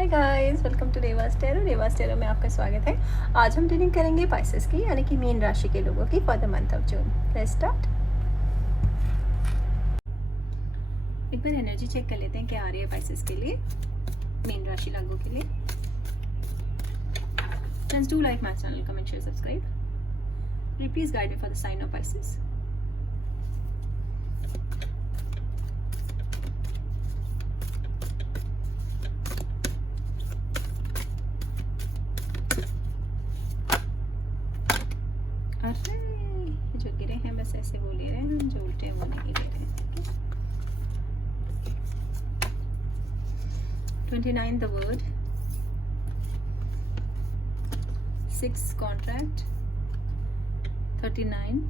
Hi guys, welcome to Revas tarot. Revas tarot में आपका स्वागत है। आज हम रीडिंग करेंगे पाइसेस की, यानी कि मीन राशि के लोगों की for the month of June. Let's start. एक बार एनर्जी चेक कर लेते हैं क्या आ रही है पाइसेस के लिए, मीन राशि लोगों के लिए। Please do like my channel, comment, share, subscribe. Please guide me for the sign of Pisces. अरे जो गिरे हैं बस ऐसे वो ले रहे हैं, जो उल्टे हैं वो नहीं ले रहे हैं। 29 the word, 6 contract, 39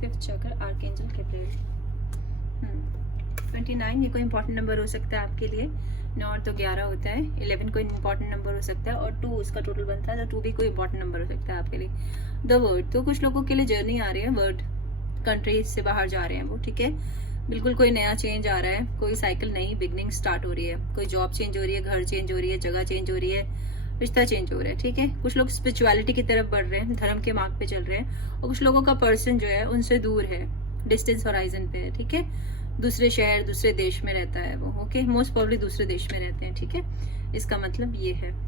5th चक्र, आर्कएंजल गैब्रिएल। 29 ये कोई इंपॉर्टेंट नंबर हो सकता है आपके लिए। 9 तो 11 होता है, 11 कोई इंपॉर्टेंट नंबर हो सकता है, और 2 उसका टोटल बनता है, तो 2 भी कोई इंपॉर्टेंट नंबर हो सकता है आपके लिए। द वर्ड, तो कुछ लोगों के लिए जर्नी आ रही है, वर्ड कंट्री से बाहर जा रहे हैं वो, ठीक है। बिल्कुल कोई नया चेंज आ रहा है, कोई साइकिल नई बिगनिंग स्टार्ट हो रही है, कोई जॉब चेंज हो रही है, घर चेंज हो रही है, जगह चेंज हो रही है, रिश्ता चेंज हो रहा है, ठीक है। कुछ लोग स्पिरिचुअलिटी की तरफ बढ़ रहे हैं, धर्म के मार्ग पे चल रहे हैं, और कुछ लोगों का पर्सन जो है उनसे दूर है, डिस्टेंस होराइजन पे है, ठीक है। दूसरे शहर दूसरे देश में रहता है वो, ओके, मोस्ट प्रोबेबली दूसरे देश में रहते हैं, ठीक है। इसका मतलब ये है।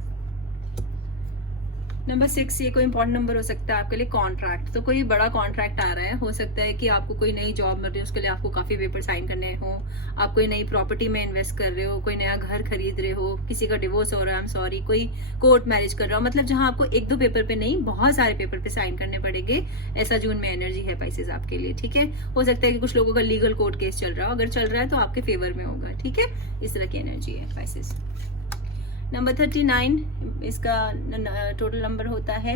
नंबर 6 ये कोई इंपॉर्टेंट नंबर हो सकता है आपके लिए। कॉन्ट्रैक्ट, तो कोई बड़ा कॉन्ट्रैक्ट आ रहा है, हो सकता है कि आपको कोई नई जॉब मिल रही है, उसके लिए आपको काफी पेपर साइन करने हो, आप कोई नई प्रॉपर्टी में इन्वेस्ट कर रहे हो, कोई नया घर खरीद रहे हो, किसी का डिवोर्स हो रहा है, आई एम सॉरी, कोई कोर्ट मैरिज कर रहा हो, मतलब जहां आपको 1-2 पेपर पे नहीं, बहुत सारे पेपर पे साइन करने पड़ेंगे, ऐसा जून में एनर्जी है पाइसेस आपके लिए, ठीक है। हो सकता है कि कुछ लोगों का लीगल कोर्ट केस चल रहा हो, अगर चल रहा है तो आपके फेवर में होगा, ठीक है। इस तरह की एनर्जी है पाइसेस। नंबर 39 इसका टोटल नंबर होता है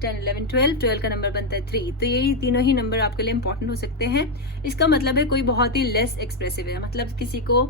10, 11, 12 का नंबर बनता है 3, तो यही तीनों ही नंबर आपके लिए इंपॉर्टेंट हो सकते हैं। इसका मतलब है कोई बहुत ही लेस एक्सप्रेसिव है, मतलब किसी को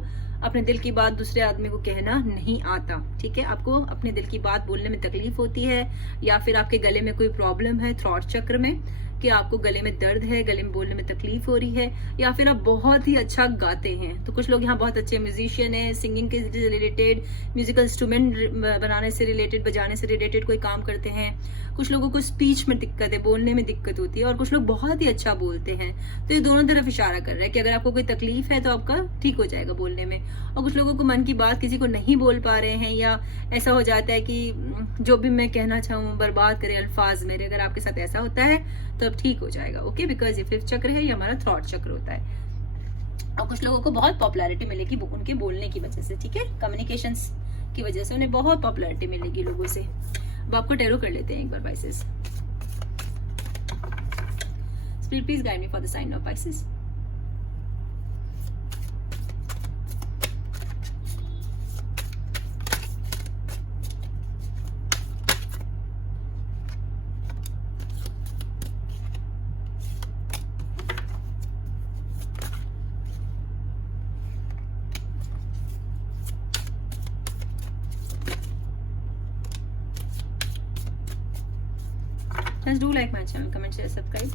अपने दिल की बात दूसरे आदमी को कहना नहीं आता, ठीक है। आपको अपने दिल की बात बोलने में तकलीफ होती है, या फिर आपके गले में कोई प्रॉब्लम है थ्रॉट चक्र में, कि आपको गले में दर्द है, गले में बोलने में तकलीफ हो रही है, या फिर आप बहुत ही अच्छा गाते हैं। तो कुछ लोग यहाँ बहुत अच्छे म्यूजिशियन हैं, सिंगिंग के रिलेटेड, म्यूजिकल इंस्ट्रूमेंट बनाने से रिलेटेड, बजाने से रिलेटेड कोई काम करते हैं। कुछ लोगों को स्पीच में दिक्कत है, बोलने में दिक्कत होती है, और कुछ लोग बहुत ही अच्छा बोलते हैं। तो ये दोनों तरफ इशारा कर रहा है कि अगर आपको कोई तकलीफ है तो आपका ठीक हो जाएगा बोलने में। और कुछ लोगों को मन की बात किसी को नहीं बोल पा रहे हैं, या ऐसा हो जाता है कि जो भी मैं कहना चाहूँ बर्बाद करे अल्फाज मेरे, अगर आपके साथ ऐसा होता है तो अब ठीक हो जाएगा, ओके, बिकॉज ये 5th चक्र है, ये हमारा थ्रॉट चक्र होता है। और कुछ लोगों को बहुत पॉपुलैरिटी मिलेगी उनके बोलने की वजह से, ठीक है, कम्युनिकेशंस की वजह से उन्हें बहुत पॉपुलैरिटी मिलेगी लोगों से। अब आपको टैरो कर लेते हैं एक बार Pisces. Please guide me for the sign of Pisces. Just do like my channel, comment, share, subscribe.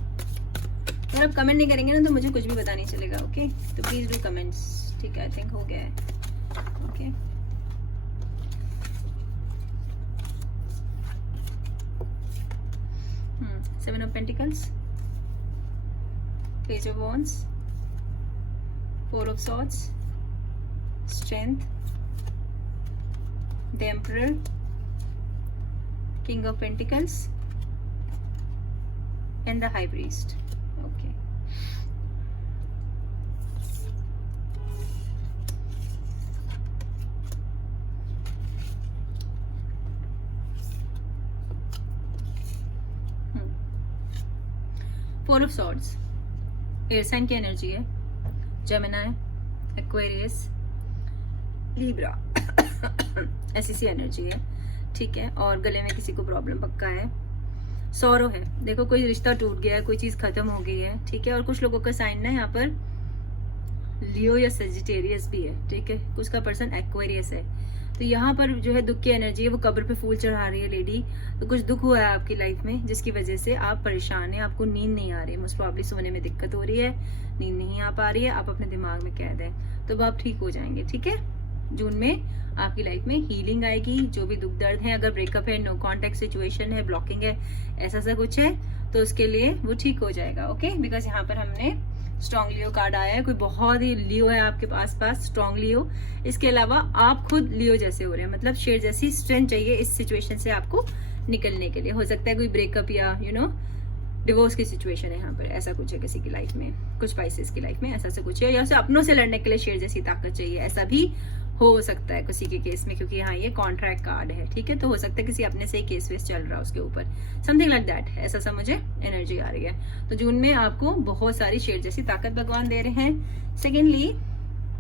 अगर आप कमेंट नहीं करेंगे ना तो मुझे कुछ भी पता नहीं चलेगा, ओके। तो प्लीज डू कमेंट्स, ठीक है। आई थिंक हो गया है, okay. Seven of Pentacles, Page of Wands, 4 of Swords, Strength, the Emperor, King of Pentacles, and the High Priest, okay. Four of Swords air sign की energy है, Gemini, Aquarius, Libra ऐसी सी energy है, ठीक है। और गले में किसी को प्रॉब्लम पक्का है, सौरो है, देखो कोई रिश्ता टूट गया है, कोई चीज खत्म हो गई है, ठीक है। और कुछ लोगों का साइन ना यहाँ पर लियो या सेजिटेरियस भी है, ठीक है। कुछ का पर्सन एक्वेरियस है, तो यहाँ पर जो है दुख की एनर्जी है, वो कब्र पे फूल चढ़ा रही है लेडी। तो कुछ दुख हुआ है आपकी लाइफ में जिसकी वजह से आप परेशान हैं, आपको नींद नहीं आ रही है, मोस्ट प्रॉब्ली सोने में दिक्कत हो रही है, नींद नहीं आ पा रही है, आप अपने दिमाग में कैद है, तो अब आप ठीक हो जाएंगे, ठीक है। जून में आपकी लाइफ में हीलिंग आएगी। जो भी दुख दर्द है, अगर ब्रेकअप है, नो कॉन्टेक्ट सिचुएशन है, ब्लॉकिंग है, ऐसा सा कुछ है तो उसके लिए वो ठीक हो जाएगा। ओके, बिकॉज यहाँ पर हमने स्ट्रॉन्ग लियो कार्ड आया है। कोई बहुत ही लियो है आपके पास स्ट्रॉन्ग लियो। इसके अलावा आप खुद लियो जैसे हो रहे हैं, मतलब शेर जैसी स्ट्रेंथ चाहिए इस सिचुएशन से आपको निकलने के लिए। हो सकता है कोई ब्रेकअप या डिवोर्स की सिचुएशन है यहाँ पर, ऐसा कुछ है किसी की लाइफ में, कुछ स्पाइसेस की लाइफ में ऐसा से कुछ है, या उसे अपनों से लड़ने के लिए शेर जैसी ताकत चाहिए, ऐसा भी हो सकता है किसी के केस में, क्योंकि यहाँ ये कॉन्ट्रैक्ट कार्ड है। ठीक है, तो हो सकता है किसी अपने से ही केस वेस चल रहा है उसके ऊपर, समथिंग लाइक दैट, ऐसा सा मुझे एनर्जी आ रही है। तो जून में आपको बहुत सारी शेर जैसी ताकत भगवान दे रहे हैं। सेकेंडली,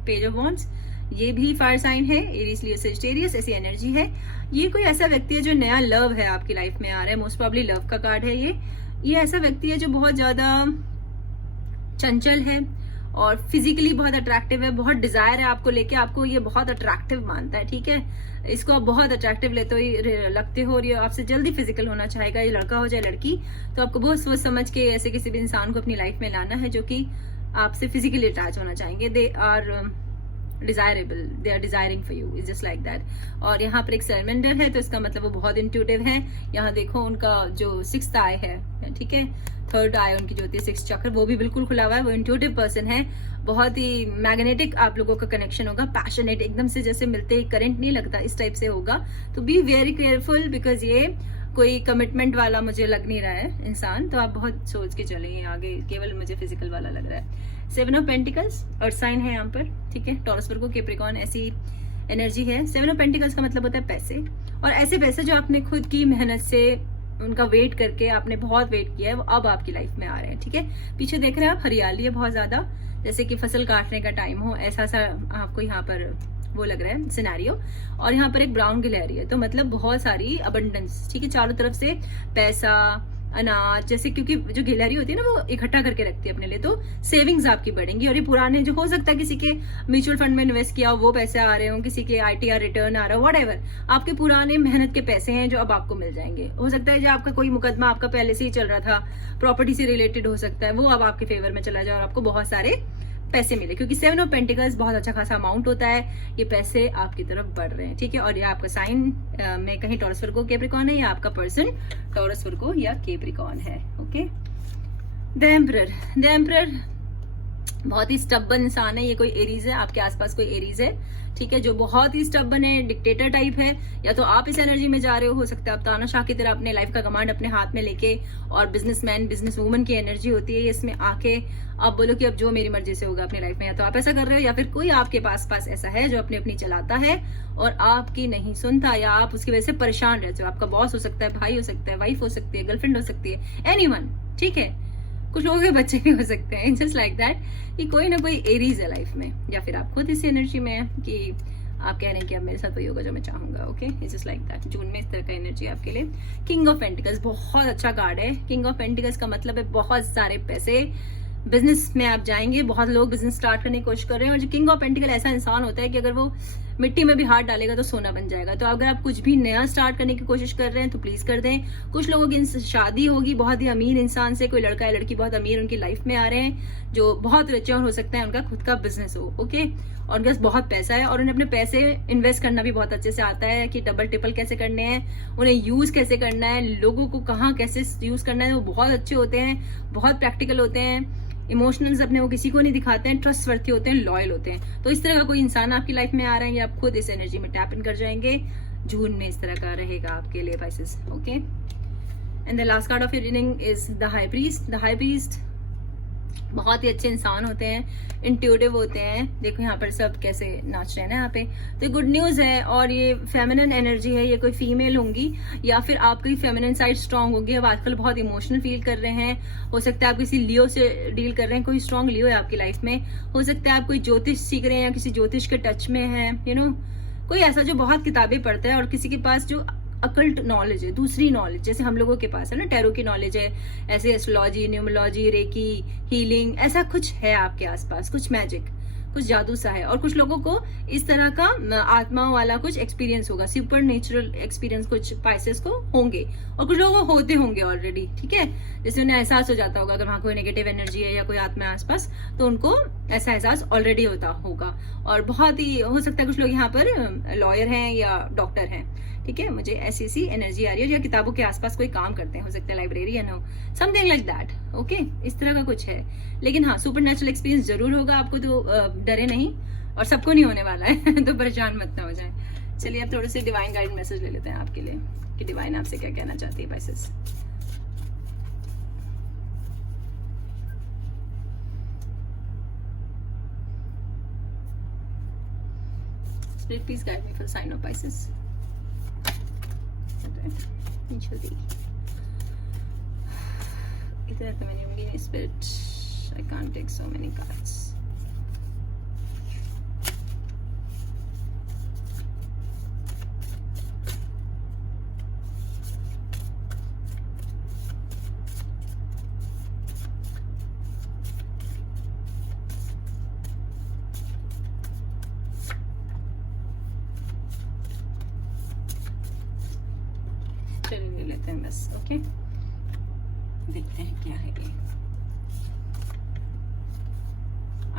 पेज ऑफ वॉन्ड्स, ये भी फायर साइन है, एरीज लियो सजिटेरियस, ऐसी एनर्जी है। ये कोई ऐसा व्यक्ति है जो नया लव है आपकी लाइफ में आ रहा है, मोस्ट प्रॉब्ली लव का कार्ड है ये ऐसा व्यक्ति है जो बहुत ज्यादा चंचल है और फिजिकली बहुत अट्रैक्टिव है, बहुत डिजायर है आपको लेके, आपको ये बहुत अट्रैक्टिव मानता है। ठीक है, इसको आप बहुत अट्रैक्टिव लगते हो और ये आपसे जल्दी फिजिकल होना चाहेगा, ये लड़का हो चाहे लड़की। तो आपको बहुत सोच समझ के ऐसे किसी भी इंसान को अपनी लाइफ में लाना है जो कि आपसे फिजिकली अटैच होना चाहेंगे। They are desirable, they are desiring for you, is just like that. और यहाँ पर एक सर्वेंडर है, तो इसका मतलब वो बहुत इंट्यूटिव है। यहाँ देखो उनका जो 6th आई है, ठीक है, 3rd आई उनकी जो होती है 6th चक्र, वो भी बिल्कुल खुला हुआ है। वो इंट्यूटिव पर्सन है, बहुत ही मैग्नेटिक आप लोगों का कनेक्शन होगा, पैशनेट, एकदम से जैसे मिलते ही करंट नहीं लगता, इस टाइप से होगा। तो बी वेरी केयरफुल, बिकॉज ये कोई कमिटमेंट वाला मुझे लग नहीं रहा है इंसान, तो आप बहुत सोच के चलेंगे आगे, केवल मुझे फिजिकल वाला लग रहा है। 7 ऑफ पेंटिकल्स, अर्थ साइन है यहाँ पर, ठीक है, टॉरस वर्गो कैप्रिकॉर्न, ऐसी एनर्जी है। 7 ऑफ पेंटिकल्स का मतलब होता है पैसे, और ऐसे पैसे जो आपने खुद की मेहनत से उनका वेट करके, आपने बहुत वेट किया है, वो अब आपकी लाइफ में आ रहे हैं। ठीक है, पीछे देख रहे हैं आप, हरियाली है बहुत ज्यादा, जैसे कि फसल काटने का टाइम हो, ऐसा सा आपको यहाँ पर वो लग रहा है सिनेरियो। और यहाँ पर एक ब्राउन गिलहरी है, तो मतलब बहुत सारी अबंडेंस, ठीक है, चारों तरफ से पैसा, अनाज, जैसे, क्योंकि जो गिलहरी होती है ना वो इकट्ठा करके रखती है अपने लिए, तो सेविंग्स आपकी बढ़ेंगी। और ये पुराने जो, हो सकता है किसी के म्यूचुअल फंड में इन्वेस्ट किया हो वो पैसे आ रहे हो, किसी के ITR रिटर्न आ रहा हो, व्हाटएवर, आपके पुराने मेहनत के पैसे हैं जो अब आपको मिल जाएंगे। हो सकता है जो आपका कोई मुकदमा आपका पहले से ही चल रहा था, प्रॉपर्टी से रिलेटेड हो सकता है, वो अब आपके फेवर में चला जाए और आपको बहुत सारे पैसे मिले, क्योंकि 7 ऑफ पेंटिकल्स बहुत अच्छा खासा अमाउंट होता है, ये पैसे आपकी तरफ बढ़ रहे हैं। ठीक है, और ये आपका साइन में कहीं टॉरस वर्गो कैप्रिकॉर्न है, या आपका पर्सन टॉरस वर्गो या कैप्रिकॉर्न है। ओके, द एम्परर बहुत ही स्टबन इंसान है, ये कोई एरीज है, आपके आसपास कोई एरीज है, ठीक है, जो बहुत ही स्टबन है, डिक्टेटर टाइप है, या तो आप इस एनर्जी में जा रहे हो सकता है आप तानाशाह की तरह अपने लाइफ का कमांड अपने हाथ में लेके, और बिजनेसमैन, बिजनेस वूमन की एनर्जी होती है इसमें आके आप बोलो कि अब जो मेरी मर्जी से होगा अपनी लाइफ में, या तो आप ऐसा कर रहे हो, या फिर कोई आपके पास ऐसा है जो अपनी चलाता है और आपकी नहीं सुनता, या आप उसकी वजह से परेशान रहते हो। आपका बॉस हो सकता है, भाई हो सकता है, वाइफ हो सकती है, गर्लफ्रेंड हो सकती है, एनीवन, ठीक है, कुछ लोगों के बच्चे भी हो सकते हैं, जस्ट लाइक दैट, कि कोई ना कोई एरीज है लाइफ में, या फिर आप खुद इस एनर्जी में है कि आप कह रहे हैं कि अब मेरे साथ वही होगा जो मैं चाहूंगा। Okay, it's just like that. जून में इस तरह का एनर्जी आपके लिए। किंग ऑफ पेंटिकल्स बहुत अच्छा कार्ड है। किंग ऑफ पेंटिकल्स का मतलब है बहुत सारे पैसे, बिजनेस में आप जाएंगे, बहुत लोग बिजनेस स्टार्ट करने की कोशिश कर रहे हैं, और जो किंग ऑफ पेंटिकल ऐसा इंसान होता है कि अगर वो मिट्टी में भी हाथ डालेगा तो सोना बन जाएगा। तो अगर आप कुछ भी नया स्टार्ट करने की कोशिश कर रहे हैं तो प्लीज कर दें। कुछ लोगों की शादी होगी बहुत ही अमीर इंसान से, कोई लड़का या लड़की बहुत अमीर उनकी लाइफ में आ रहे हैं जो बहुत रिच है, और हो सकता है उनका खुद का बिजनेस हो, ओके, और उनके पास बहुत पैसा है और उन्हें अपने पैसे इन्वेस्ट करना भी बहुत अच्छे से आता है कि डबल ट्रिपल कैसे करने हैं, उन्हें यूज कैसे करना है, लोगों को कहाँ कैसे यूज करना है, वो बहुत अच्छे होते हैं, बहुत प्रैक्टिकल होते हैं, इमोशनल्स अपने वो किसी को नहीं दिखाते हैं, ट्रस्टवर्थी होते हैं, लॉयल होते हैं। तो इस तरह का कोई इंसान आपकी लाइफ में आ रहा है, या आप खुद इस एनर्जी में टैप इन कर जाएंगे। जून में इस तरह का रहेगा आपके लिए Pisces, okay. And the last card of your reading is the high priest. The high priest बहुत ही अच्छे इंसान होते हैं, इंट्यूटिव होते हैं। देखो यहाँ पर सब कैसे नाच रहे हैं ना यहाँ पे, तो गुड न्यूज है। और ये फेमिनिन एनर्जी है, ये कोई फीमेल होंगी या फिर आपकी फेमिनिन साइड स्ट्रांग होगी। अब आजकल बहुत इमोशनल फील कर रहे हैं, हो सकता है आप किसी लियो से डील कर रहे हैं, कोई स्ट्रांग लियो है आपकी लाइफ में, हो सकता है आप कोई ज्योतिष सीख रहे हैं या किसी ज्योतिष के टच में है, यू नो, कोई ऐसा जो बहुत किताबें पढ़ता है और किसी के पास जो अकल्ट नॉलेज है, दूसरी नॉलेज, जैसे हम लोगों के पास है ना, टैरो की नॉलेज है, ऐसे एस्ट्रोलॉजी, न्यूमरोलॉजी, रेकी, हीलिंग, ऐसा कुछ है आपके आसपास, कुछ मैजिक, कुछ जादू सा है। और कुछ लोगों को इस तरह का आत्मा वाला कुछ एक्सपीरियंस होगा, सुपर नेचुरल एक्सपीरियंस कुछ पाइसेस को होंगे, और कुछ लोगों को होते होंगे ऑलरेडी, ठीक है। जैसे उन्हें एहसास हो जाता होगा अगर वहाँ कोई नेगेटिव एनर्जी है या कोई आत्मा है आसपास, तो उनको ऐसा एहसास ऑलरेडी होता होगा। और बहुत ही हो सकता है कुछ लोग यहाँ पर लॉयर हैं या डॉक्टर हैं, ठीक है। मुझे ऐसी एनर्जी आ रही है, या किताबों के आसपास कोई काम करते हैं, हो सकता है लाइब्रेरियन हो, समथिंग लाइक दैट, ओके। इस तरह का कुछ है। लेकिन हाँ, सुपर नेचुरल एक्सपीरियंस जरूर होगा आपको, तो डरे नहीं, और सबको नहीं होने वाला है तो परेशान मत ना हो जाए। चलिए अब थोड़े से डिवाइन गाइड मैसेज ले लेते हैं आपके लिए कि डिवाइन आपसे क्या कहना चाहती है Pisces. Spirit, please guide me for the sign of Pisces. जल्दी इधर तो मैंने होंगी spirit, I can't take so many cards. चलिए ले लेते हैं बस, ओके। देखते हैं क्या है ये।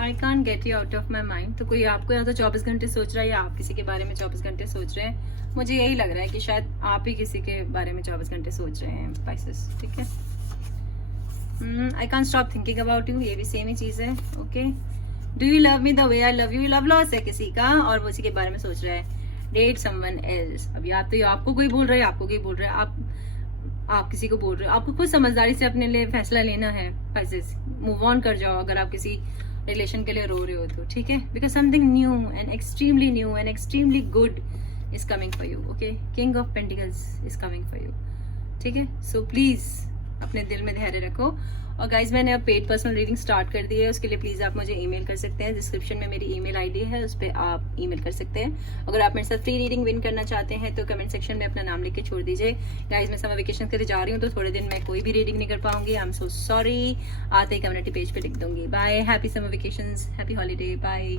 I can't get you out of my mind. तो कोई आपको या तो 24 घंटे सोच रहा है, या आप किसी के बारे में 24 घंटे सोच रहे हैं। मुझे यही लग रहा है कि शायद आप ही किसी के बारे में 24 घंटे सोच रहे हैं पाइसेस, ठीक है। I can't stop thinking about you, ये भी सेम ही चीज है, okay. Do you love me the way I love you, love loss है किसी का, और वो उसी के बारे में सोच रहा है। डेट समवन एल्स, अब या तो आपको कोई बोल रहा है, आपको कोई बोल रहा है, आप किसी को बोल रहे हो। आपको खुद समझदारी से अपने लिए फैसला लेना है पाइसेस। मूव ऑन कर जाओ अगर आप किसी रिलेशन के लिए रो रहे हो तो, ठीक है। Because something new and extremely good is coming for you, okay. King of pentacles is coming for you, ठीक है। सो प्लीज अपने दिल में धैर्य रखो। और गाइज मैंने अब पेड पर्सनल रीडिंग स्टार्ट कर दी है, उसके लिए प्लीज आप मुझे ईमेल कर सकते हैं। डिस्क्रिप्शन में मेरी ईमेल आईडी है, उस पर आप ईमेल कर सकते हैं। अगर आप मेरे साथ फ्री रीडिंग विन करना चाहते हैं तो कमेंट सेक्शन में अपना नाम लिख के छोड़ दीजिए। गाइज मैं समर वेकेशन के लिए जा रही हूँ, तो थोड़े दिन मैं कोई भी रीडिंग नहीं कर पाऊंगी, आई एम सो सॉरी। आते ही कम्युनिटी पेज पे लिख दूंगी। Bye, happy summer vacations, happy holiday, bye.